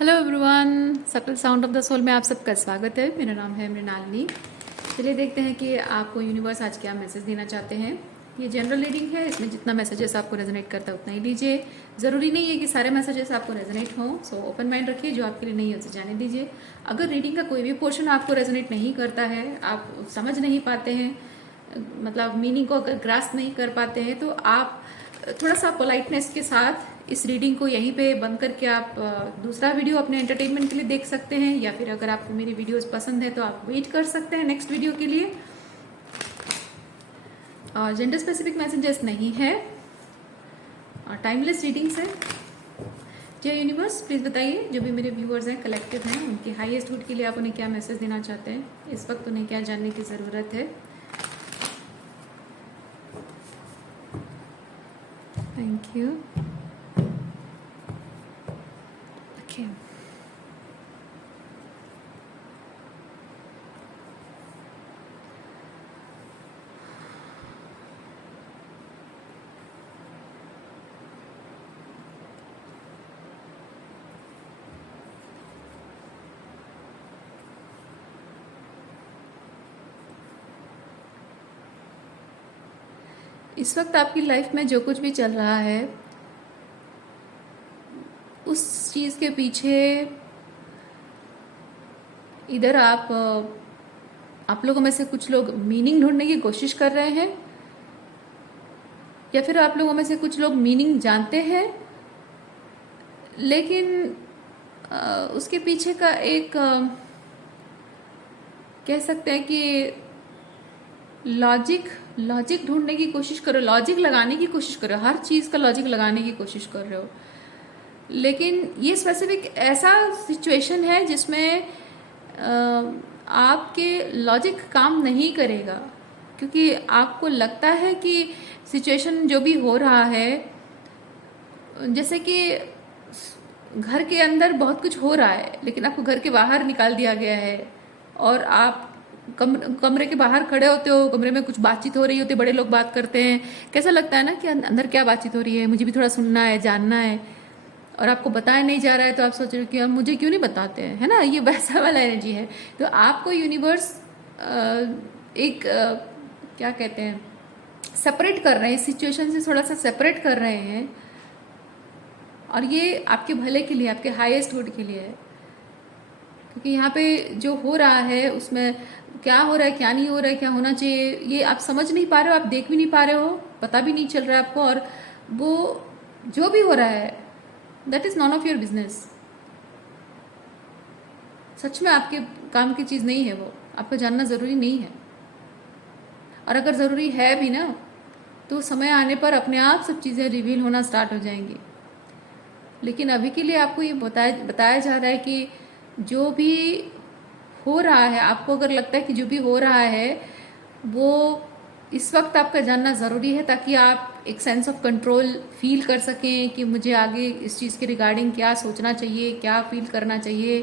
Hello everyone, सकल sound of the soul में आप सबका स्वागत है। मेरा नाम है मृणालिनी। चलिए देखते हैं कि आपको यूनिवर्स आज क्या मैसेज देना चाहते हैं। ये जनरल रीडिंग है, इसमें जितना मैसेजेस आपको रेजोनेट करता है उतना ही लीजिए। ज़रूरी नहीं है कि सारे मैसेजेस आपको रेजोनेट हों, सो ओपन माइंड रखिए। जो आपके लिए नहीं है उसे जाने दीजिए। अगर रीडिंग का कोई भी पोर्शन आपको रेजोनेट नहीं करता है, आप समझ नहीं पाते हैं, मतलब मीनिंग को अगर ग्रास्प नहीं कर पाते हैं, तो आप थोड़ा सा पोलाइटनेस के साथ इस रीडिंग को यहीं पे बंद करके आप दूसरा वीडियो अपने एंटरटेनमेंट के लिए देख सकते हैं, या फिर अगर आपको मेरी वीडियोस पसंद है तो आप वेट कर सकते हैं नेक्स्ट वीडियो के लिए। और जेंडर स्पेसिफिक मैसेजेस नहीं है और टाइमलेस रीडिंग्स है। जय यूनिवर्स, प्लीज़ बताइए जो भी मेरे व्यूअर्स हैं, कलेक्टिव हैं, उनके हाईएस्ट गुड के लिए आप उन्हें क्या मैसेज देना चाहते हैं, इस वक्त उन्हें क्या जानने की ज़रूरत है। Thank you. ओके, इस वक्त आपकी लाइफ में जो कुछ भी चल रहा है, उस चीज़ के पीछे इधर आप लोगों में से कुछ लोग मीनिंग ढूंढने की कोशिश कर रहे हैं, या फिर आप लोगों में से कुछ लोग मीनिंग जानते हैं, लेकिन उसके पीछे का एक कह सकते हैं कि लॉजिक ढूंढने की कोशिश करो, लॉजिक लगाने की कोशिश करो, हर चीज़ का लॉजिक लगाने की कोशिश कर रहे हो। लेकिन ये स्पेसिफिक ऐसा सिचुएशन है जिसमें आपके लॉजिक काम नहीं करेगा, क्योंकि आपको लगता है कि सिचुएशन जो भी हो रहा है, जैसे कि घर के अंदर बहुत कुछ हो रहा है लेकिन आपको घर के बाहर निकाल दिया गया है, और आप कमरे के बाहर खड़े होते हो, कमरे में कुछ बातचीत हो रही होती है, बड़े लोग बात करते हैं, कैसा लगता है ना कि अंदर क्या बातचीत हो रही है, मुझे भी थोड़ा सुनना है, जानना है, और आपको बताया नहीं जा रहा है, तो आप सोच रहे हो कि अब मुझे क्यों नहीं बताते हैं, है ना। ये वैसा वाला एनर्जी है। तो आपको यूनिवर्स एक क्या कहते हैं, सेपरेट कर रहे हैं, इस सिचुएशन से थोड़ा सा सेपरेट कर रहे हैं, और ये आपके भले के लिए, आपके हाईएस्ट गुड के लिए है। क्योंकि यहाँ पे जो हो रहा है उसमें क्या हो रहा है, क्या नहीं हो रहा है, क्या होना चाहिए, ये आप समझ नहीं पा रहे हो, आप देख भी नहीं पा रहे हो, पता भी नहीं चल रहा है आपको। और वो जो भी हो रहा है, that is none of your business. सच में आपके काम की चीज़ नहीं है वो, आपको जानना ज़रूरी नहीं है। और अगर ज़रूरी है भी ना, तो समय आने पर अपने आप सब चीज़ें रिवील होना स्टार्ट हो जाएंगी। लेकिन अभी के लिए आपको ये बताया जा रहा है कि जो भी हो रहा है, आपको अगर लगता है कि जो भी हो रहा है वो इस वक्त आपका जानना ज़रूरी है, ताकि आप एक सेंस ऑफ कंट्रोल फील कर सकें कि मुझे आगे इस चीज़ के रिगार्डिंग क्या सोचना चाहिए, क्या फील करना चाहिए,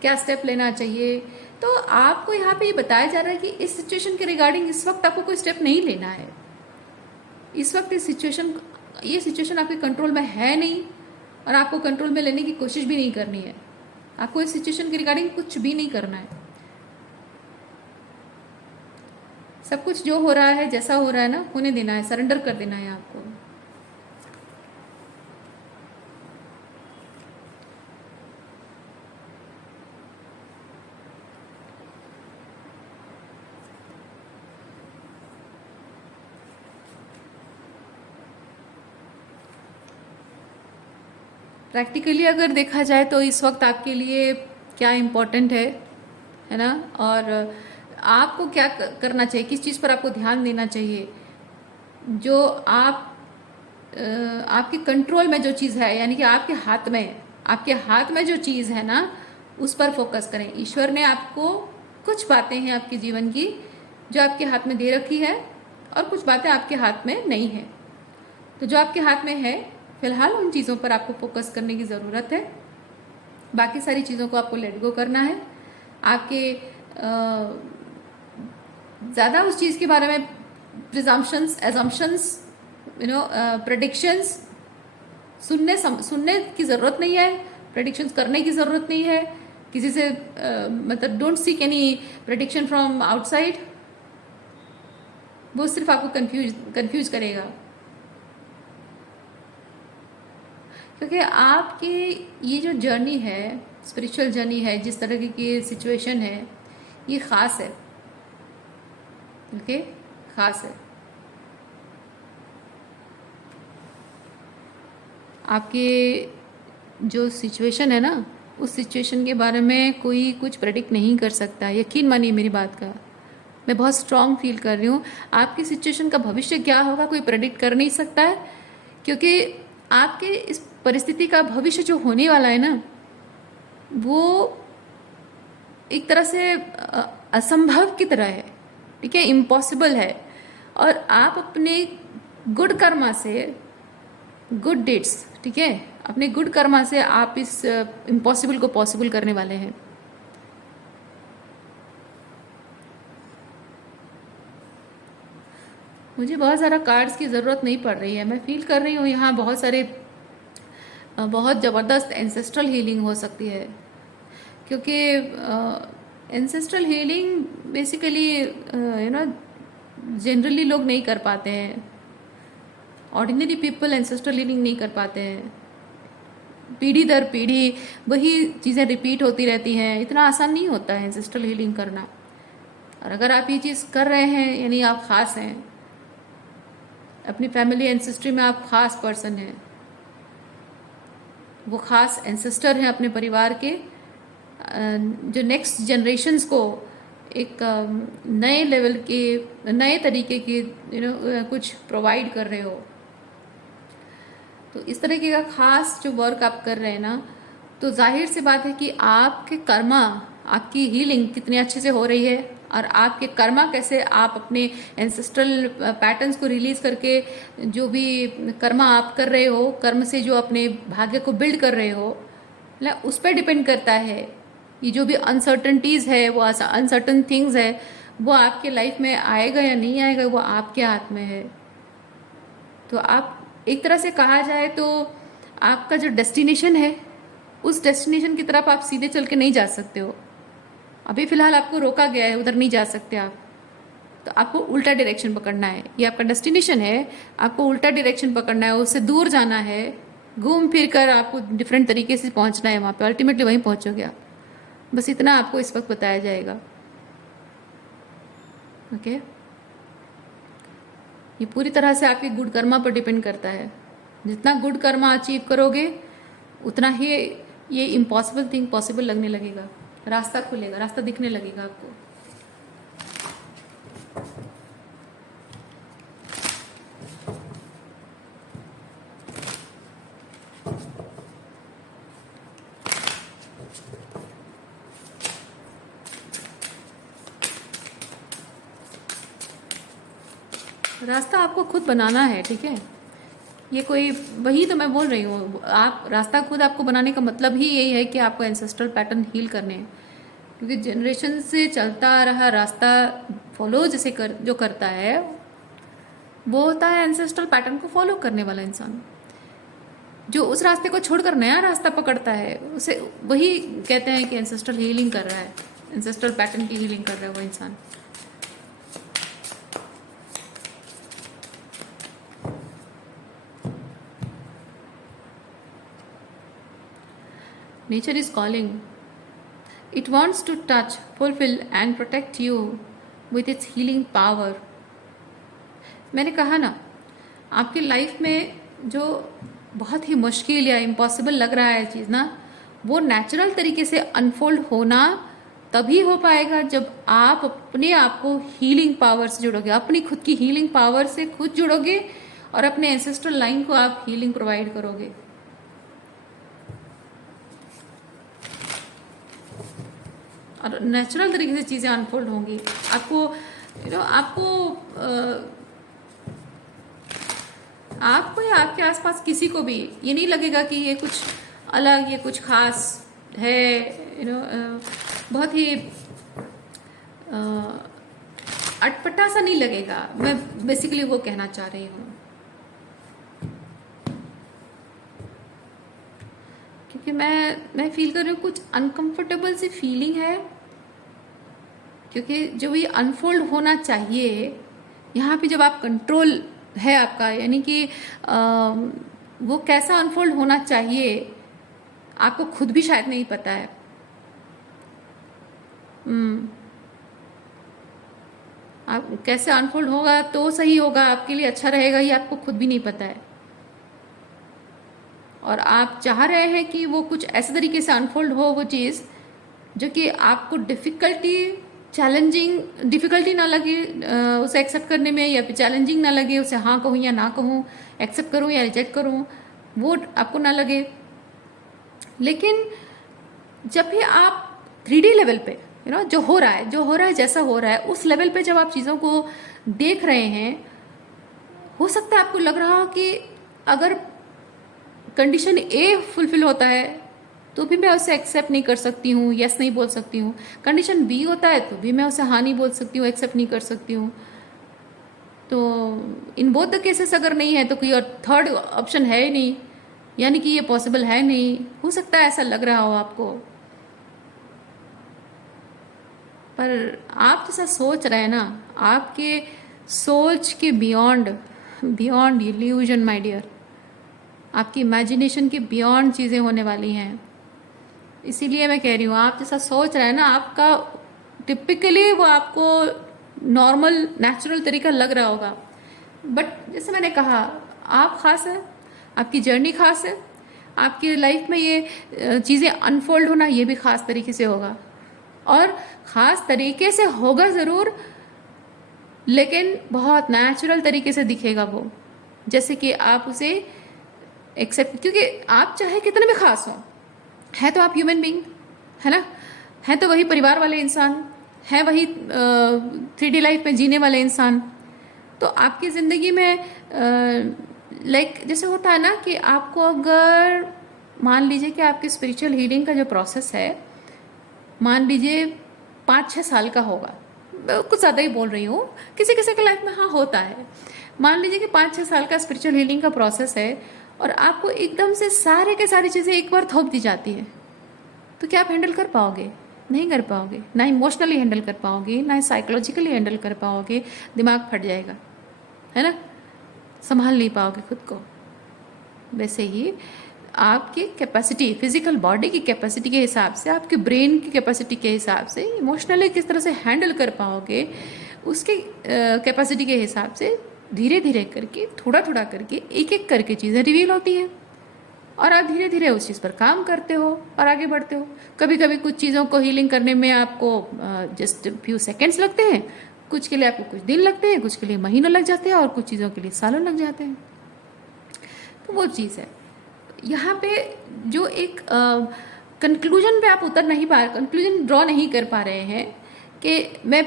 क्या स्टेप लेना चाहिए। तो आपको यहाँ पे ये बताया जा रहा है कि इस सिचुएशन के रिगार्डिंग इस वक्त आपको कोई स्टेप नहीं लेना है। इस वक्त ये सिचुएशन आपके कंट्रोल में है नहीं, और आपको कंट्रोल में लेने की कोशिश भी नहीं करनी है। आपको इस सिचुएशन के रिगार्डिंग कुछ भी नहीं करना है। सब कुछ जो हो रहा है, जैसा हो रहा है ना, होने देना है, सरेंडर कर देना है आपको। प्रैक्टिकली अगर देखा जाए तो इस वक्त आपके लिए क्या इम्पोर्टेंट है ना, और आपको क्या करना चाहिए, किस चीज़ पर आपको ध्यान देना चाहिए, जो आपके कंट्रोल में जो चीज़ है, यानी कि आपके हाथ में जो चीज़ है ना, उस पर फोकस करें। ईश्वर ने आपको कुछ बातें हैं आपके जीवन की जो आपके हाथ में दे रखी है, और कुछ बातें आपके हाथ में नहीं है। तो जो आपके हाथ में है फिलहाल, उन चीज़ों पर आपको फोकस करने की ज़रूरत है। बाकी सारी चीज़ों को आपको लेट गो करना है। आपके ज़्यादा उस चीज़ के बारे में प्रिजम्पशंस, एजम्पशंस, प्रेडिक्शंस सुनने की ज़रूरत नहीं है। प्रेडिक्शंस करने की ज़रूरत नहीं है किसी से, मतलब don't seek any prediction from outside, वो सिर्फ आपको कंफ्यूज करेगा। क्योंकि आपकी ये जो जर्नी है, स्पिरिचुअल जर्नी है, जिस तरह की सिचुएशन है, ये ख़ास है। ओके, ख़ास है। आपके जो सिचुएशन है ना, उस सिचुएशन के बारे में कोई कुछ प्रेडिक्ट नहीं कर सकता। यकीन मानिए मेरी बात का, मैं बहुत स्ट्रांग फील कर रही हूँ। आपकी सिचुएशन का भविष्य क्या होगा कोई प्रेडिक्ट कर नहीं सकता है, क्योंकि आपके इस परिस्थिति का भविष्य जो होने वाला है ना, वो एक तरह से असंभव की तरह है, ठीक है, इम्पॉसिबल है। और आप अपने गुड कर्मा से, गुड डेट्स, ठीक है, अपने गुड कर्मा से आप इस इम्पॉसिबल को पॉसिबल करने वाले हैं। मुझे बहुत ज़्यादा कार्ड्स की ज़रूरत नहीं पड़ रही है। मैं फील कर रही हूँ यहाँ बहुत सारे बहुत ज़बरदस्त एंसेस्ट्रल हीलिंग हो सकती है, क्योंकि एंसेस्ट्रल हीलिंग बेसिकली जनरली लोग नहीं कर पाते हैं। ऑर्डिनरी पीपल एंसेस्ट्रल हीलिंग नहीं कर पाते हैं। पीढ़ी दर पीढ़ी वही चीज़ें रिपीट होती रहती हैं। इतना आसान नहीं होता है एंसेस्ट्रल हीलिंग करना। और अगर आप ये चीज़ कर रहे हैं, यानी आप ख़ास हैं, अपनी फैमिली एंसेस्ट्री में आप ख़ास पर्सन हैं, वो ख़ास एंसेस्टर हैं अपने परिवार के, जो नेक्स्ट जनरेशन्स को एक नए लेवल के, नए तरीके के कुछ प्रोवाइड कर रहे हो। तो इस तरीके का ख़ास जो वर्क आप कर रहे हैं ना, तो जाहिर सी बात है कि आपके कर्मा, आपकी हीलिंग कितने अच्छे से हो रही है, और आपके कर्मा कैसे आप अपने एंसेस्ट्रल पैटर्न्स को रिलीज़ करके जो भी कर्मा आप कर रहे हो, कर्म से जो अपने भाग्य को बिल्ड कर रहे हो, मतलब उस पर डिपेंड करता है। ये जो भी अनसर्टनटीज़ है, वो अनसर्टन थिंग्स है, वो आपके लाइफ में आएगा या नहीं आएगा, वो आपके हाथ में है। तो आप एक तरह से कहा जाए तो आपका जो डेस्टिनेशन है, उस डेस्टिनेशन की तरफ आप सीधे चल के नहीं जा सकते हो। अभी फ़िलहाल आपको रोका गया है, उधर नहीं जा सकते आप, तो आपको उल्टा डायरेक्शन पकड़ना है। ये आपका डेस्टिनेशन है, आपको उल्टा डायरेक्शन पकड़ना है, उससे दूर जाना है, घूम फिर कर आपको डिफरेंट तरीके से पहुंचना है वहाँ पे, अल्टीमेटली वहीं पहुंचोगे आप। बस इतना आपको इस वक्त बताया जाएगा। ओके, ये पूरी तरह से आपके गुड कर्मा पर डिपेंड करता है। जितना गुड कर्मा अचीव करोगे, उतना ही ये इम्पॉसिबल थिंग पॉसिबल लगने लगेगा, रास्ता खुलेगा, रास्ता दिखने लगेगा आपको। रास्ता आपको खुद बनाना है, ठीक है। ये कोई, वही तो मैं बोल रही हूँ, आप रास्ता खुद आपको बनाने का मतलब ही यही है कि आपको एंसेस्ट्रल पैटर्न हील करने हैं। क्योंकि जनरेशन से चलता आ रहा रास्ता फॉलो जो करता है, वो होता है एंसेस्ट्रल पैटर्न को फॉलो करने वाला इंसान। जो उस रास्ते को छोड़कर नया रास्ता पकड़ता है, उसे वही कहते हैं कि एंसेस्ट्रल हीलिंग कर रहा है, एंसेस्ट्रल पैटर्न की हीलिंग कर रहा है वो इंसान। Nature is calling. It wants to touch, fulfill and protect you with its healing power. मैंने कहा ना, आपकी लाइफ में जो बहुत ही मुश्किल या इम्पॉसिबल लग रहा है चीज़ ना, वो नेचुरल तरीके से अनफोल्ड होना तभी हो पाएगा जब आप अपने आप को हीलिंग पावर से जुड़ोगे, अपनी खुद की हीलिंग पावर से खुद जुड़ोगे और अपने एंसेस्ट्रल लाइन को आप हीलिंग प्रोवाइड करोगे। और नेचुरल तरीके से चीज़ें अनफोल्ड होंगी। आपको या आपके आसपास किसी को भी ये नहीं लगेगा कि ये कुछ अलग, ये कुछ खास है, बहुत ही अटपटा सा नहीं लगेगा। मैं बेसिकली वो कहना चाह रही हूँ, क्योंकि मैं फील कर रही हूँ कुछ अनकंफर्टेबल सी फीलिंग है, क्योंकि जो भी अनफोल्ड होना चाहिए यहाँ पे जब आप कंट्रोल है आपका, यानी कि वो कैसा अनफोल्ड होना चाहिए आपको खुद भी शायद नहीं पता है। आप कैसे अनफोल्ड होगा तो सही होगा, आपके लिए अच्छा रहेगा, ये आपको खुद भी नहीं पता है। और आप चाह रहे हैं कि वो कुछ ऐसे तरीके से अनफोल्ड हो वो चीज़ जो कि आपको डिफ़िकल्टी ना लगे उसे एक्सेप्ट करने में, या फिर चैलेंजिंग ना लगे उसे हाँ कहूँ या ना कहूँ, एक्सेप्ट करूँ या रिजेक्ट करूँ, वो आपको ना लगे। लेकिन जब भी आप 3D लेवल पे जो हो रहा है जैसा हो रहा है उस लेवल पे जब आप चीज़ों को देख रहे हैं, हो सकता है आपको लग रहा हो कि अगर कंडीशन ए फुलफिल होता है तो भी मैं उसे एक्सेप्ट नहीं कर सकती हूँ, यस नहीं बोल सकती हूँ। कंडीशन बी होता है तो भी मैं उसे हाँ नहीं बोल सकती हूँ, एक्सेप्ट नहीं कर सकती हूँ। तो इन बोथ द केसेस अगर नहीं है तो कोई और थर्ड ऑप्शन है ही नहीं, यानी कि ये पॉसिबल है नहीं। हो सकता है ऐसा लग रहा हो आपको, पर आप जैसा सोच रहे हैं ना, आपके सोच के बियॉन्ड इल्यूजन माय डियर, आपकी इमेजिनेशन के बियॉन्ड चीज़ें होने वाली हैं। इसीलिए मैं कह रही हूँ, आप जैसा सोच रहे हैं ना, आपका टिपिकली वो आपको नॉर्मल नेचुरल तरीका लग रहा होगा, बट जैसे मैंने कहा आप ख़ास हैं, आपकी जर्नी ख़ास है, आपकी लाइफ में ये चीज़ें अनफोल्ड होना ये भी ख़ास तरीके से होगा, और ख़ास तरीके से होगा ज़रूर, लेकिन बहुत नेचुरल तरीके से दिखेगा वो, जैसे कि आप उसे एक्सेप्ट, क्योंकि आप चाहे कितने भी ख़ास हो, है तो आप ह्यूमन बीइंग, है ना, है तो वही परिवार वाले इंसान, है वही 3D लाइफ में जीने वाले इंसान। तो आपकी ज़िंदगी में लाइक जैसे होता है ना कि आपको अगर मान लीजिए कि आपकी स्पिरिचुअल हीलिंग का जो प्रोसेस है, मान लीजिए 5-6 साल का होगा, कुछ ज़्यादा ही बोल रही हूँ, किसी किसी के लाइफ में हाँ होता है। मान लीजिए कि 5-6 साल का स्पिरिचुअल हीलिंग का प्रोसेस है और आपको एकदम से सारे के सारी चीज़ें एक बार थोप दी जाती है, तो क्या आप हैंडल कर पाओगे? नहीं कर पाओगे, ना इमोशनली हैंडल कर पाओगे, ना साइकोलॉजिकली हैंडल कर पाओगे, दिमाग फट जाएगा, है ना, संभाल नहीं पाओगे खुद को। वैसे ही आपकी कैपेसिटी, फिजिकल बॉडी की कैपेसिटी के हिसाब से, आपके ब्रेन की कैपेसिटी के हिसाब से इमोशनली किस तरह से हैंडल कर पाओगे, उसके कैपेसिटी के हिसाब से धीरे धीरे करके, थोड़ा थोड़ा करके, एक एक करके चीज़ें रिवील होती हैं, और आप धीरे धीरे उस चीज़ पर काम करते हो और आगे बढ़ते हो। कभी कभी कुछ चीज़ों को हीलिंग करने में आपको जस्ट फ्यू सेकेंड्स लगते हैं, कुछ के लिए आपको कुछ दिन लगते हैं, कुछ के लिए महीनों लग जाते हैं, और कुछ चीज़ों के लिए सालों लग जाते हैं। तो वो चीज़ है यहाँ पे, जो एक कंक्लूजन पे आप उतर नहीं पा रहे, कंक्लूजन ड्रॉ नहीं कर पा रहे हैं कि मैं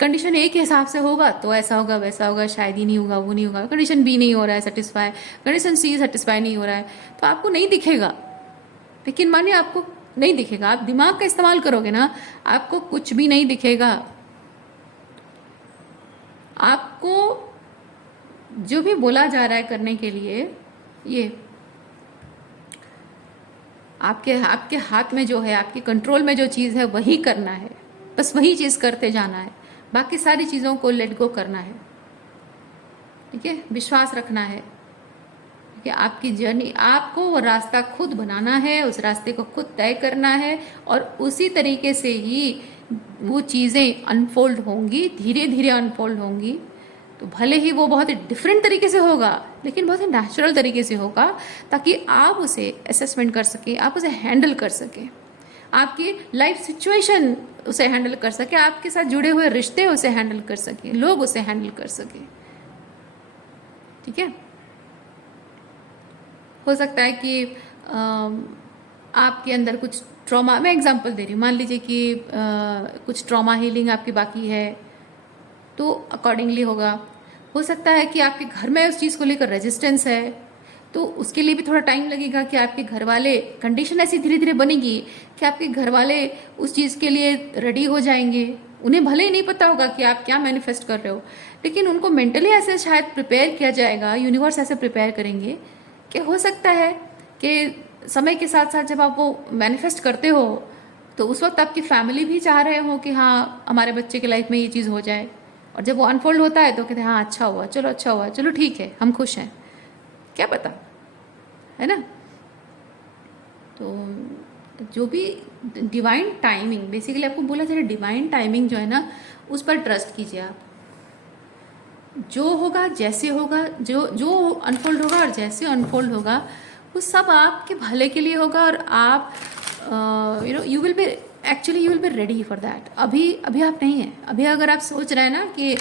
कंडीशन ए के हिसाब से होगा तो ऐसा होगा वैसा होगा, शायद ही नहीं होगा, वो नहीं होगा, कंडीशन बी नहीं हो रहा है सेटिस्फाई, कंडीशन सी सेटिस्फाई नहीं हो रहा है, तो आपको नहीं दिखेगा। लेकिन मानिए आपको नहीं दिखेगा, आप दिमाग का इस्तेमाल करोगे ना, आपको कुछ भी नहीं दिखेगा। आपको जो भी बोला जा रहा है करने के लिए, ये आपके हाथ में जो है, आपके कंट्रोल में जो चीज़ है वही करना है, बस वही चीज़ करते जाना है, बाकी सारी चीज़ों को लेट गो करना है, ठीक है, विश्वास रखना है कि आपकी जर्नी, आपको वो रास्ता खुद बनाना है, उस रास्ते को खुद तय करना है, और उसी तरीके से ही वो चीज़ें अनफोल्ड होंगी, धीरे धीरे अनफोल्ड होंगी। तो भले ही वो बहुत ही डिफरेंट तरीके से होगा, लेकिन बहुत ही नेचुरल तरीके से होगा, ताकि आप उसे असेसमेंट कर सकें, आप उसे हैंडल कर सकें, आपकी लाइफ सिचुएशन उसे हैंडल कर सके, आपके साथ जुड़े हुए रिश्ते उसे हैंडल कर सके, लोग उसे हैंडल कर सके, ठीक है। हो सकता है कि आपके अंदर कुछ ट्रॉमा, मैं एग्जांपल दे रही हूँ, मान लीजिए कि कुछ ट्रॉमा हीलिंग आपकी बाकी है, तो अकॉर्डिंगली होगा। हो सकता है कि आपके घर में उस चीज़ को लेकर रेजिस्टेंस है, तो उसके लिए भी थोड़ा टाइम लगेगा कि आपके घर वाले, कंडीशन ऐसी धीरे धीरे बनेगी कि आपके घर वाले उस चीज़ के लिए रेडी हो जाएंगे। उन्हें भले ही नहीं पता होगा कि आप क्या मैनिफेस्ट कर रहे हो, लेकिन उनको मेंटली ऐसे शायद प्रिपेयर किया जाएगा, यूनिवर्स ऐसे प्रिपेयर करेंगे कि हो सकता है कि समय के साथ साथ जब आप वो मैनिफेस्ट करते हो तो उस वक्त आपकी फैमिली भी चाह रहे हो कि हाँ हमारे बच्चे की लाइफ में ये चीज़ हो जाए, और जब वो अनफोल्ड होता है तो कहते हैं हाँ अच्छा हुआ, चलो अच्छा हुआ, चलो ठीक है, हम खुश हैं, क्या पता, है ना। तो जो भी डिवाइन टाइमिंग, बेसिकली आपको बोला जा रहा है डिवाइन टाइमिंग जो है ना, उस पर ट्रस्ट कीजिए आप। जो होगा जैसे होगा, जो जो अनफोल्ड होगा और जैसे अनफोल्ड होगा वो सब आपके भले के लिए होगा, और आप you will be actually you will be ready for that. अभी अभी आप नहीं हैं। अभी अगर आप सोच रहे हैं ना कि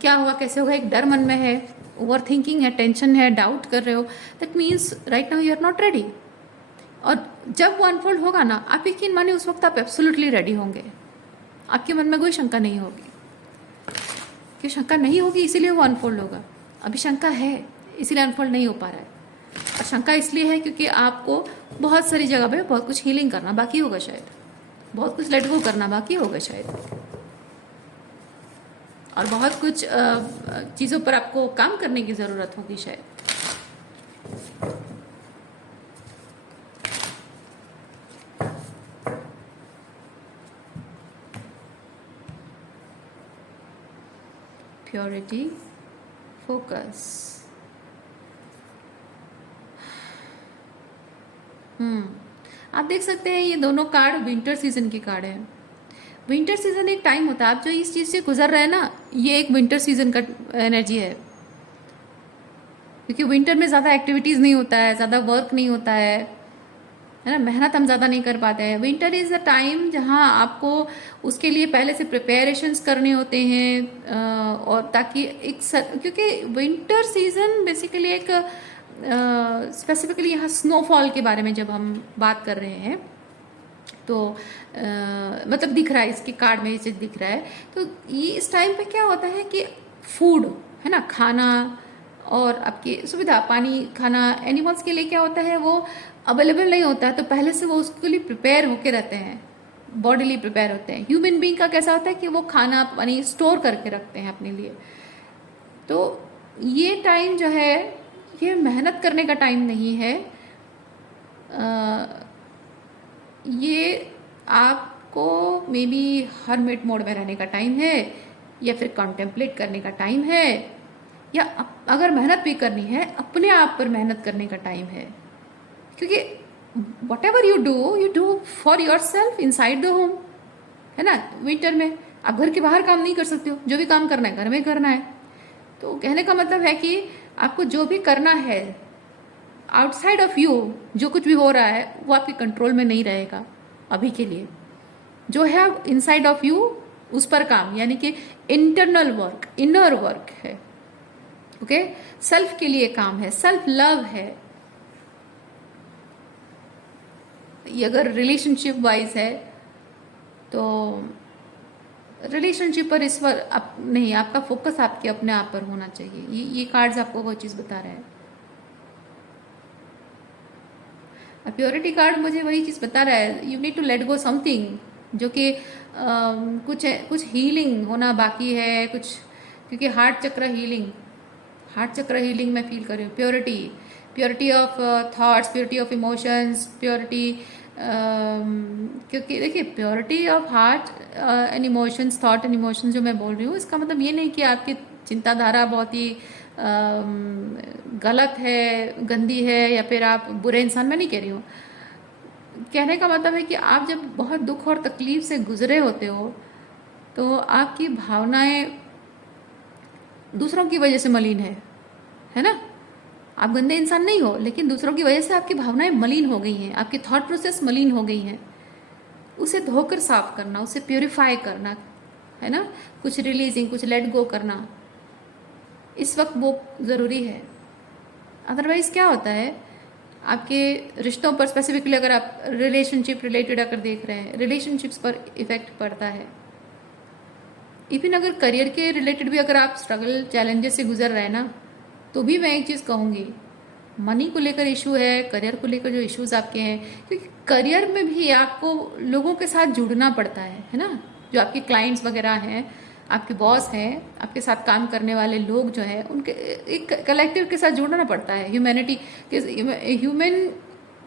क्या होगा कैसे होगा, एक डर मन में है, ओवर थिंकिंग है, टेंशन है, डाउट कर रहे हो, that means right now you are not ready. और जब वो अनफोल्ड होगा ना, आप यकीन मानिए उस वक्त आप एब्सोल्युटली रेडी होंगे, आपके मन में कोई शंका नहीं होगी। कि शंका नहीं होगी इसीलिए वो अनफोल्ड होगा। अभी शंका है इसीलिए अनफोल्ड नहीं हो पा रहा है, और शंका इसलिए है क्योंकि आपको बहुत सारी जगह पे बहुत कुछ हीलिंग करना बाकी होगा, शायद बहुत कुछ लेट गो करना बाकी होगा शायद, और बहुत कुछ चीज़ों पर आपको काम करने की ज़रूरत होगी शायद। Purity, focus. आप देख सकते हैं ये दोनों कार्ड विंटर सीजन के कार्ड हैं। विंटर सीजन एक टाइम होता है, आप जो इस चीज़ से गुजर रहे हैं ना, ये एक विंटर सीजन का एनर्जी है, क्योंकि विंटर में ज़्यादा एक्टिविटीज़ नहीं होता है, ज़्यादा वर्क नहीं होता है ना, मेहनत हम ज़्यादा नहीं कर पाते हैं। विंटर इज़ अ टाइम जहाँ आपको उसके लिए पहले से प्रिपरेशंस करने होते हैं, और ताकि क्योंकि विंटर सीजन बेसिकली एक स्पेसिफिकली यहाँ स्नोफॉल के बारे में जब हम बात कर रहे हैं तो मतलब दिख रहा है, इसके कार्ड में ये चीज़ दिख रहा है। तो ये इस टाइम पे क्या होता है कि फूड है ना, खाना और आपकी सुविधा, पानी, खाना, एनिमल्स के लिए क्या होता है वो अवेलेबल नहीं होता है, तो पहले से वो उसके लिए प्रिपेयर होके रहते हैं, बॉडीली प्रिपेयर होते हैं। ह्यूमन बीइंग का कैसा होता है कि वो खाना पानी स्टोर करके रखते हैं अपने लिए। तो ये टाइम जो है ये मेहनत करने का टाइम नहीं है, ये आपको मे बी हरमिट मोड में रहने का टाइम है, या फिर कॉन्टेम्पलेट करने का टाइम है, या अगर मेहनत भी करनी है अपने आप पर मेहनत करने का टाइम है। क्योंकि what ever you do for your self inside the home, है ना। विंटर में आप घर के बाहर काम नहीं कर सकते हो, जो भी काम करना है घर में करना है। तो कहने का मतलब है कि आपको जो भी करना है आउटसाइड ऑफ यू, जो कुछ भी हो रहा है वो आपके कंट्रोल में नहीं रहेगा अभी के लिए। जो है इनसाइड ऑफ यू उस पर काम, यानी कि इंटरनल वर्क, इनर वर्क है, ओके। सेल्फ के लिए काम है, सेल्फ लव है। ये अगर रिलेशनशिप वाइज है तो रिलेशनशिप पर इस बार नहीं, आपका फोकस आपके अपने आप पर होना चाहिए। ये कार्ड्स आपको वो चीज़ बता रहा है। प्योरिटी कार्ड मुझे वही चीज़ बता रहा है, you need to let go something, जो कि कुछ हीलिंग होना बाकी है कुछ, क्योंकि हार्ट चक्र हीलिंग मैं फील कर रही हूँ। Purity of thoughts, purity of emotions, purity, क्योंकि देखिए purity of heart and emotions, thought and emotions जो मैं बोल रही हूँ, इसका मतलब ये नहीं कि आपकी चिंताधारा बहुत ही गलत है, गंदी है, या फिर आप बुरे इंसान, मैं नहीं कह रही हूँ। कहने का मतलब है कि आप जब बहुत दुख और तकलीफ से गुजरे होते हो तो आपकी भावनाएं दूसरों की वजह से मलिन है ना। आप गंदे इंसान नहीं हो, लेकिन दूसरों की वजह से आपकी भावनाएं मलिन हो गई हैं, आपकी थॉट प्रोसेस मलिन हो गई हैं। उसे धोकर साफ करना, उसे प्योरीफाई करना, है ना, कुछ रिलीजिंग, कुछ लेट गो करना इस वक्त वो ज़रूरी है। अदरवाइज़ क्या होता है, आपके रिश्तों पर स्पेसिफिकली अगर आप रिलेशनशिप रिलेटेड अगर देख रहे हैं, रिलेशनशिप्स पर इफ़ेक्ट पड़ता है। इवन अगर करियर के रिलेटेड भी अगर आप स्ट्रगल चैलेंजेस से गुजर रहे हैं ना, तो भी मैं एक चीज़ कहूँगी, मनी को लेकर इशू है, करियर को लेकर जो इश्यूज आपके हैं, क्योंकि करियर में भी आपको लोगों के साथ जुड़ना पड़ता है ना। जो आपके क्लाइंट्स वगैरह हैं, आपके बॉस हैं, आपके साथ काम करने वाले लोग जो हैं, उनके एक कलेक्टिव के साथ जुड़ना पड़ता है। ह्यूमैनिटी के, ह्यूमन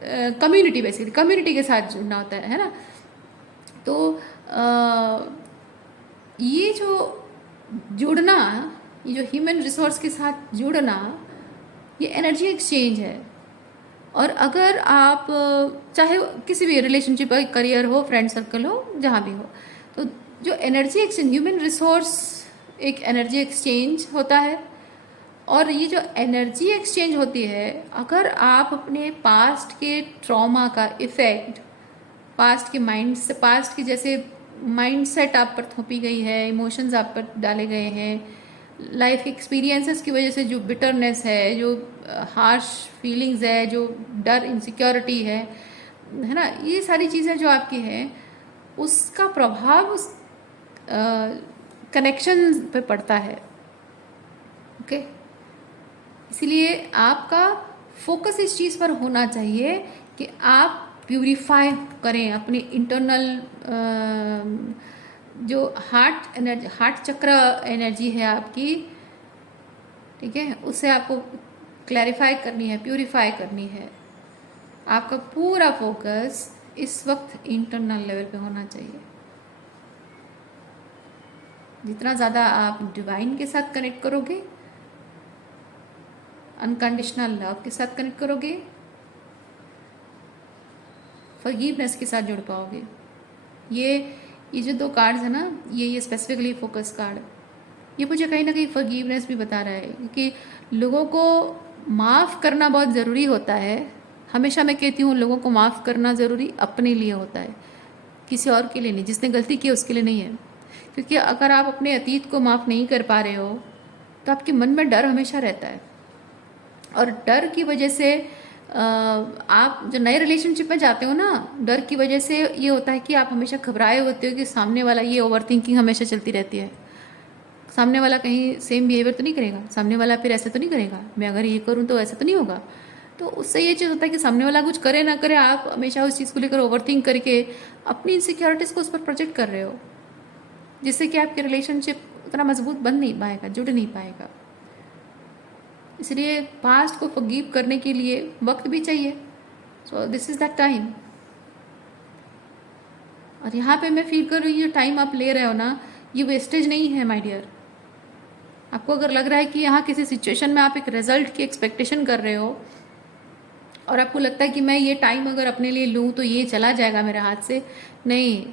कम्युनिटी, बेसिकली कम्युनिटी के साथ जुड़ना होता है ना। तो ये जो जुड़ना, ये जो ह्यूमन रिसोर्स के साथ जुड़ना, ये एनर्जी एक्सचेंज है। और अगर आप चाहे किसी भी रिलेशनशिप हो, करियर हो, फ्रेंड सर्कल हो, जहाँ भी हो, तो जो एनर्जी एक्सचेंज, ह्यूमन रिसोर्स एक एनर्जी एक्सचेंज होता है। और ये जो एनर्जी एक्सचेंज होती है, अगर आप अपने पास्ट के ट्रॉमा का इफ़ेक्ट, पास्ट के माइंड से, पास्ट की जैसे माइंडसेट आप पर थोपी गई है, इमोशंस आप पर डाले गए हैं, लाइफ एक्सपीरियंसेस की वजह से जो बिटरनेस है, जो हार्श फीलिंग्स है, जो डर, इनसिक्योरिटी है ना, ये सारी चीज़ें जो आपकी हैं, उसका प्रभाव उस कनेक्शन पे पड़ता है। ओके, इसलिए आपका फोकस इस चीज़ पर होना चाहिए कि आप प्यूरिफाई करें अपनी इंटरनल जो हार्ट एनर्जी, हार्ट चक्र एनर्जी है आपकी, ठीक है, उसे आपको क्लैरिफाई करनी है, प्यूरिफाई करनी है। आपका पूरा फोकस इस वक्त इंटरनल लेवल पे होना चाहिए। जितना ज़्यादा आप डिवाइन के साथ कनेक्ट करोगे, अनकंडीशनल लव के साथ कनेक्ट करोगे, फॉरगिवनेस के साथ जुड़ पाओगे। ये जो 2 कार्ड्स है ना, ये स्पेसिफिकली फोकस कार्ड, ये मुझे कहीं ना कहीं फॉरगिवनेस भी बता रहा है, क्योंकि लोगों को माफ़ करना बहुत ज़रूरी होता है। हमेशा मैं कहती हूँ, लोगों को माफ़ करना ज़रूरी अपने लिए होता है, किसी और के लिए नहीं। जिसने गलती की उसके लिए नहीं है। क्योंकि अगर आप अपने अतीत को माफ़ नहीं कर पा रहे हो, तो आपके मन में डर हमेशा रहता है। और डर की वजह से आप जो नए रिलेशनशिप में जाते हो ना, डर की वजह से ये होता है कि आप हमेशा घबराए होते हो कि सामने वाला, ये ओवर थिंकिंग हमेशा चलती रहती है, सामने वाला कहीं सेम बिहेवियर तो नहीं करेगा, सामने वाला फिर ऐसे तो नहीं करेगा, मैं अगर ये करूँ तो ऐसा तो नहीं होगा। तो उससे ये चीज़ होता है कि सामने वाला कुछ करे ना करे, आप हमेशा उस चीज़ को लेकर ओवर थिंक करके अपनी इनसिक्योरिटीज़ को उस पर प्रोजेक्ट कर रहे हो, जिससे कि आपके रिलेशनशिप उतना मजबूत बन नहीं पाएगा, जुड़ नहीं पाएगा। इसलिए पास्ट को फॉरगिव करने के लिए वक्त भी चाहिए। So this is that time. और यहाँ पे मैं फील कर रही हूँ, ये टाइम आप ले रहे हो ना, ये वेस्टेज नहीं है माय डियर। आपको अगर लग रहा है कि यहाँ किसी सिचुएशन में आप एक रिजल्ट की एक्सपेक्टेशन कर रहे हो, और आपको लगता है कि मैं ये टाइम अगर अपने लिए लूँ तो ये चला जाएगा मेरे हाथ से, नहीं,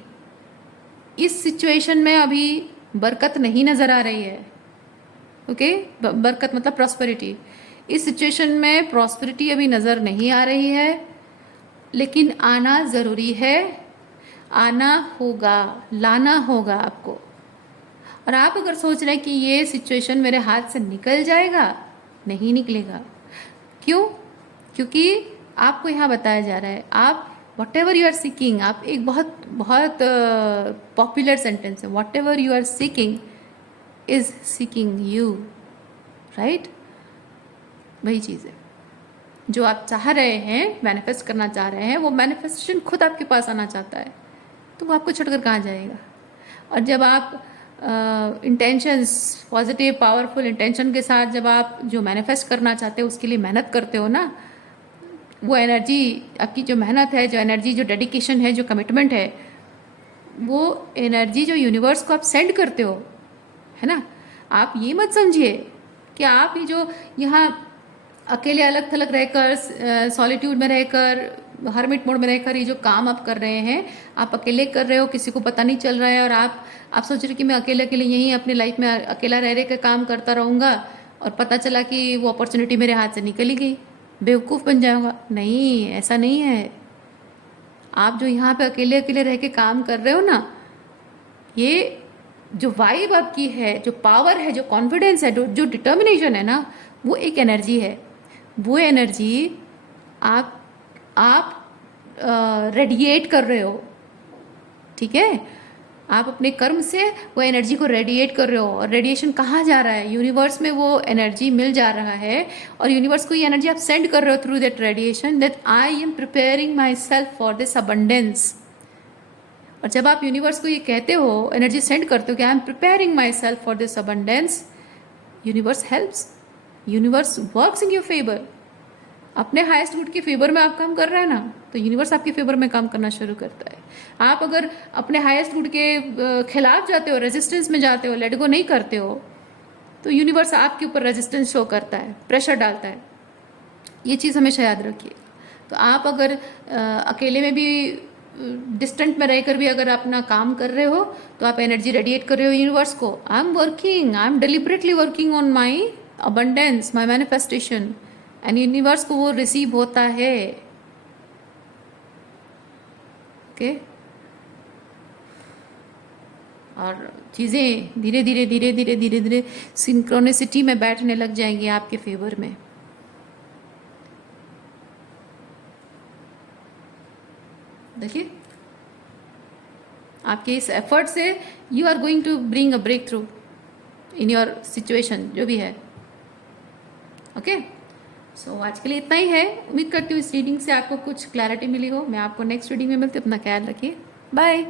इस सिचुएशन में अभी बरकत नहीं नज़र आ रही है। ओके, बरकत मतलब प्रॉस्पेरिटी। इस सिचुएशन में प्रॉस्पेरिटी अभी नज़र नहीं आ रही है, लेकिन आना ज़रूरी है, आना होगा, लाना होगा आपको। और आप अगर सोच रहे हैं कि ये सिचुएशन मेरे हाथ से निकल जाएगा, नहीं निकलेगा। क्यों? क्योंकि आपको यहाँ बताया जा रहा है, आप whatever you are seeking, आप एक बहुत बहुत पॉपुलर सेंटेंस है, whatever you are seeking is seeking you, right? वही चीज़ है, जो आप चाह रहे हैं, मैनिफेस्ट करना चाह रहे हैं, वो मैनिफेस्टेशन खुद आपके पास आना चाहता है, तो वो आपको छोड़कर कहाँ जाएगा। और जब आप इंटेंशंस, पॉजिटिव पावरफुल इंटेंशन के साथ जब आप जो मैनिफेस्ट करना चाहते हो उसके लिए मेहनत करते हो ना, वो एनर्जी, आपकी जो मेहनत है, जो एनर्जी, जो डेडिकेशन है, जो कमिटमेंट है, वो एनर्जी जो यूनिवर्स को आप सेंड करते हो, है ना। आप ये मत समझिए कि आप ये जो यहाँ अकेले अलग थलग रहकर, सॉलिट्यूड में रहकर, हरमिट मोड में रहकर ये जो काम आप कर रहे हैं, आप अकेले कर रहे हो, किसी को पता नहीं चल रहा है, और आप सोच रहे कि मैं अकेले अकेले यहीं अपनी लाइफ में अकेला रह के काम करता रहूँगा, और पता चला कि वो अपॉर्चुनिटी मेरे हाथ से निकल ही गई, बेवकूफ़ बन जाऊँगा। नहीं, ऐसा नहीं है। आप जो यहाँ पे अकेले अकेले रह के काम कर रहे हो ना, ये जो वाइब आपकी है, जो पावर है, जो कॉन्फिडेंस है, जो डिटर्मिनेशन है ना, वो एक एनर्जी है। वो एनर्जी आप रेडिएट कर रहे हो, ठीक है। आप अपने कर्म से वो एनर्जी को रेडिएट कर रहे हो, और रेडिएशन कहाँ जा रहा है? यूनिवर्स में वो एनर्जी मिल जा रहा है, और यूनिवर्स को ये एनर्जी आप सेंड कर रहे हो through that radiation, that I am preparing my self for this abundance. और जब आप यूनिवर्स को ये कहते हो, एनर्जी सेंड करते हो कि I am preparing my self for this abundance, universe helps, universe works in your favour. अपने हाईएस्ट गुड के फेवर में आप काम कर रहे हैं ना, तो यूनिवर्स आपके फेवर में काम करना शुरू करता है। आप अगर अपने हाईएस्ट गुड के खिलाफ जाते हो, रेजिस्टेंस में जाते हो, लेट गो नहीं करते हो, तो यूनिवर्स आपके ऊपर रेजिस्टेंस शो करता है, प्रेशर डालता है। ये चीज़ हमेशा याद रखिए। तो आप अगर अकेले में भी डिस्टेंट में रहकर भी अगर अपना काम कर रहे हो, तो आप एनर्जी रेडिएट कर रहे हो यूनिवर्स को। I am deliberately working on my abundance, my manifestation, and universe को वो रिसीव होता है। ओके और चीज़ें धीरे धीरे धीरे धीरे धीरे धीरे सिंक्रोनिसिटी में बैठने लग जाएंगी आपके फेवर में। देखिए, आपके इस एफर्ट से you are going to bring a breakthrough in your situation जो भी है। ओके सो आज के लिए इतना ही है। उम्मीद करती हूँ इस रीडिंग से आपको कुछ क्लैरिटी मिली हो। मैं आपको नेक्स्ट रीडिंग में मिलती हूँ। अपना ख्याल रखिए। बाय।